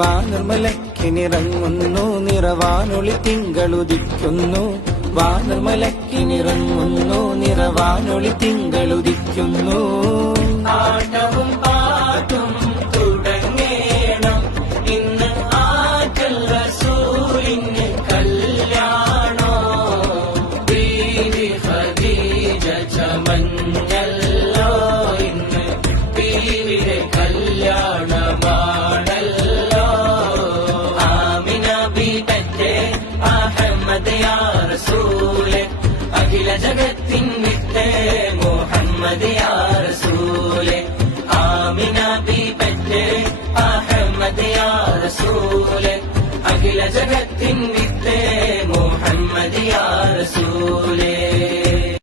വാനിർമലക്കിനിറങ്ങുന്നു നിറവാനൊളി തിങ്കളുദിക്കുന്നു. വാനിർമലക്കിനിറങ്ങുന്നു നിറവാനൊളി തിങ്കളുദിക്കുന്നു. ആട്ടവും പാട്ടും തുടങ്ങേണം ഇന്ന് ആറ്റൽ റസൂലിന് കല്യാണോ. ബീവി ഖദീജ ചമഞ്ഞല്ലോ ഇന്ന് ബീവിയുടെ കല്യാണമാണല്ലോ. ആമിന ബീബത്തെ അഹമ്മദ് യാ റസൂലെ അഖില ജഗത്തിൻ വിത്തേ മുഹമ്മദ് യാ റസൂലെ. ആമിന ബീബത്തെ അഹമ്മദ് യാ റസൂലെ അഖില ജഗത്തിൻ വിത്തേ മുഹമ്മദ് യാ റസൂലെ.